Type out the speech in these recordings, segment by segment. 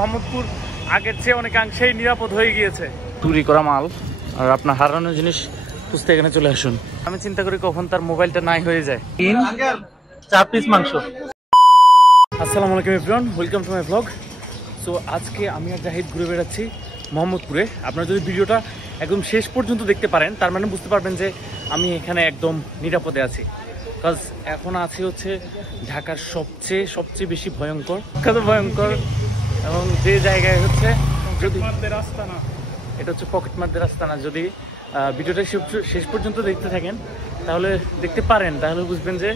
মোহাম্মদপুর আগের চেয়ে অনেকাংশেই নিরাপদ হয়ে গিয়েছে। চুরি করা মাল আর আপনার হারানো জিনিস খুঁজতে এখানে চলে আসুন। আমি চিন্তা করি কখন তার মোবাইলটা নাই হয়ে যায়। 4 পিস মাংস। আসসালামু আলাইকুম everyone, welcome to my blog. So আজকে আমি আর জাহিদ ঘুরে বেড়াচ্ছি মোহাম্মদপুরে। আপনারা যদি ভিডিওটা একদম শেষ পর্যন্ত দেখতে পারেন তার মানে বুঝতে পারবেন যে আমি এখানে একদম নিরাপদে আছি। বিকজ এখন আছি হচ্ছে ঢাকার সবচেয়ে বেশি ভয়ঙ্কর এবং যে জায়গায় হচ্ছে এটা হচ্ছে পকেট মারদের রাস্তা না। যদি ভিডিওটা শেষ পর্যন্ত দেখতে থাকেন তাহলে তাহলে বুঝবেন যে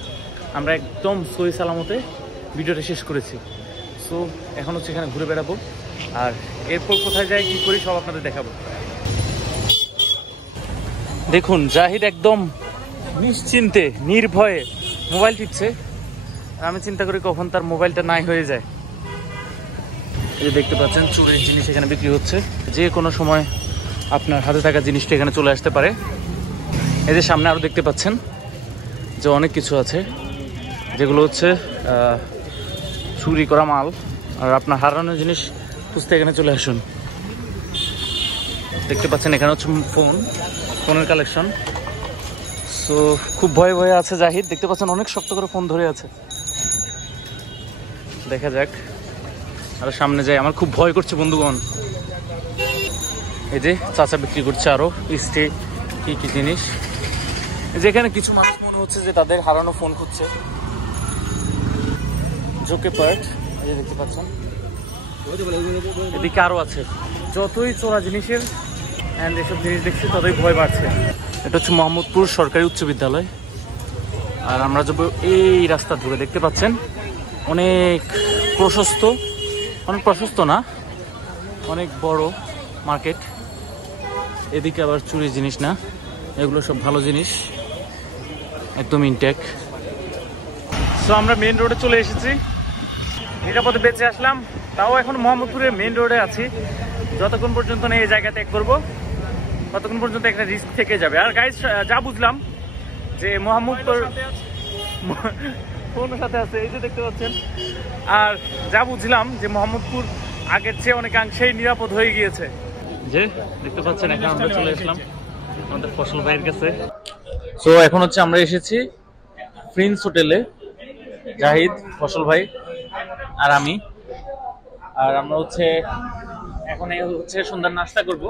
আমরা একদম সহি সালামতে ভিডিওটা শেষ করেছি। সো এখন হচ্ছে এখানে ঘুরে বেড়াবো আর এরপর কোথায় যাই কি করি সব আপনাদের দেখাবো। দেখুন জাহিদ একদম নিশ্চিন্তে নির্ভয়ে মোবাইল টিপছে আর আমি চিন্তা করি কখন তার মোবাইলটা নাই হয়ে যায়। এই যে দেখতে পাচ্ছেন চুরির জিনিস এখানে বিক্রি হচ্ছে, যে কোনো সময় আপনার হাতে থাকা জিনিসটা এখানে চলে আসতে পারে। এই যে সামনে আরও দেখতে পাচ্ছেন যে অনেক কিছু আছে যেগুলো হচ্ছে চুরি করা মাল আর আপনার হারানো জিনিস খুঁজতে এখানে চলে আসুন। দেখতে পাচ্ছেন এখানে হচ্ছে ফোনের কালেকশন। সো খুব ভয়ে আছে জাহিদ, দেখতে পাচ্ছেন অনেক শক্ত করে ফোন ধরে আছে। দেখা যাক আর সামনে যাই, আমার খুব ভয় করছে বন্ধুগণ। এই যে চাচা বিক্রি করছে আরো স্টে কি জিনিস। যেখানে কিছু মানুষ মনে হচ্ছে যে তাদের হারানো ফোন খুঁজছে। জোকে পার্ট এই যে দেখতে পাচ্ছেন, এদিকে আরো আছে। যতই চোরা জিনিসের অ্যান্ড এসব জিনিস দেখছি ততই ভয় বাড়ছে। এটা হচ্ছে মোহাম্মদপুর সরকারি উচ্চ বিদ্যালয় আর আমরা যাবো এই রাস্তা ধরে। দেখতে পাচ্ছেন অনেক প্রশস্ত না, অনেক বড় মার্কেট। এদিকে আবার চুরির জিনিস না, এগুলো সব ভালো জিনিস, একদম ইনটেক। সো আমরা মেন রোডে চলে এসেছি, নিরাপদে বেঁচে আসলাম। তাও এখন মোহাম্মদপুরের মেন রোডে আছি। যতক্ষণ পর্যন্ত না এই জায়গা ত্যাগ করবো ততক্ষণ পর্যন্ত একটা রিস্ক থেকে যাবে। আর গাইজ যা বুঝলাম যে মোহাম্মদপুর ফোনের সাথে আছে, এই যে দেখতে পাচ্ছেন। আর যা বুঝলাম যে মোহাম্মদপুর আগের চেয়ে অনেকাংশেই নিরাপদ হয়ে গিয়েছে। যে দেখতে পাচ্ছেন এখন আমরা চলে আসলাম আমাদের ফসল ভাইয়ের কাছে। সো এখন হচ্ছে আমরা এসেছি প্রিন্স হোটেলে, জাহিদ, ফসল ভাই আর আমি। আর আমরা হচ্ছে এখন সন্ধ্যার নাস্তা করব।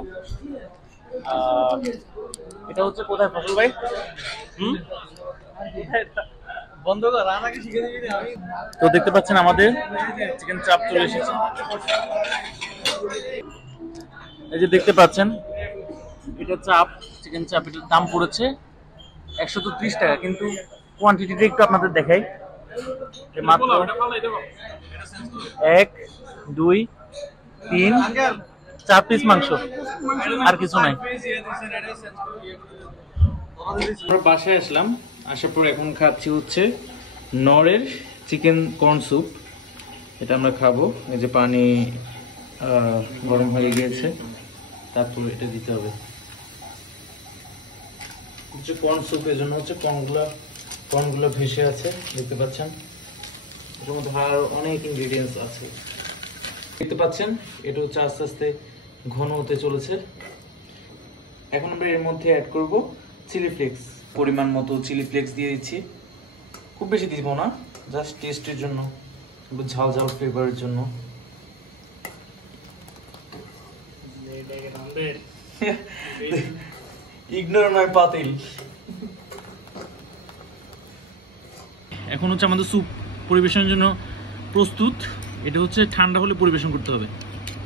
এটা হচ্ছে কোথায় ফসল ভাই? বন্ধ কর, আমাকে শিখে দিবি না। তো দেখতে পাচ্ছেন আমাদের চিকেন চাপ চলে এসেছে। এই যে দেখতে পাচ্ছেন এটা চিকেন চাপ, এটার দাম পড়েছে 130 টাকা, কিন্তু কোয়ান্টিটিটা একটু আপনাদের দেখাই। মাত্র 1 2 3 4 পিস মাংস, আর কিছু নাই। আমরা বাসায় আসলাম, আসার পর এখন খাচ্ছি হচ্ছে নরের চিকেন কর্ন স্যুপ। এটা আমরা খাবো। এই যে পানি গরম হয়ে গিয়েছে, তারপর এটা দিতে হবে হচ্ছে কর্ন স্যুপ। এর জন্য হচ্ছে কর্নগুলো ভেসে আছে, দেখতে পাচ্ছেন। এর মধ্যে আরো অনেক ইনগ্রেডিয়েন্টস আছে, দেখতে পাচ্ছেন। এটা হচ্ছে আস্তে আস্তে ঘন হতে চলেছে। এখন আমরা এর মধ্যে অ্যাড করব চিলি ফ্লেক্স, পরিমাণ মতো চিলি ফ্লেক্স দিয়ে দিচ্ছি। খুব বেশি দিব না, জাস্ট টেস্টের জন্য, ঝাল ফ্লেভারের জন্য। ইগনোর মাই পাতিল। এখন হচ্ছে আমাদের স্যুপ পরিবেশনের জন্য প্রস্তুত। এটা হচ্ছে ঠান্ডা হলে পরিবেশন করতে হবে।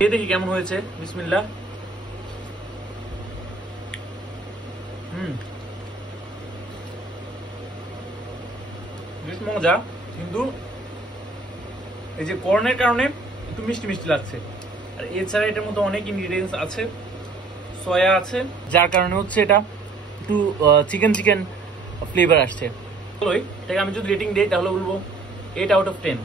এই দেখি কেমন হয়েছে। বিসমিল্লাহ। বেশ মজা, কিন্তু এই যে কর্নের কারণে একটু মিষ্টি লাগছে। আর এছাড়া এটার মধ্যে অনেক ইনগ্রেডিয়েন্টস আছে, সয়া আছে, যার কারণে হচ্ছে এটা একটু চিকেন ফ্লেভার আসছে। এটাকে আমি যদি রেটিং দিই তাহলে বলবো 8 out of 10।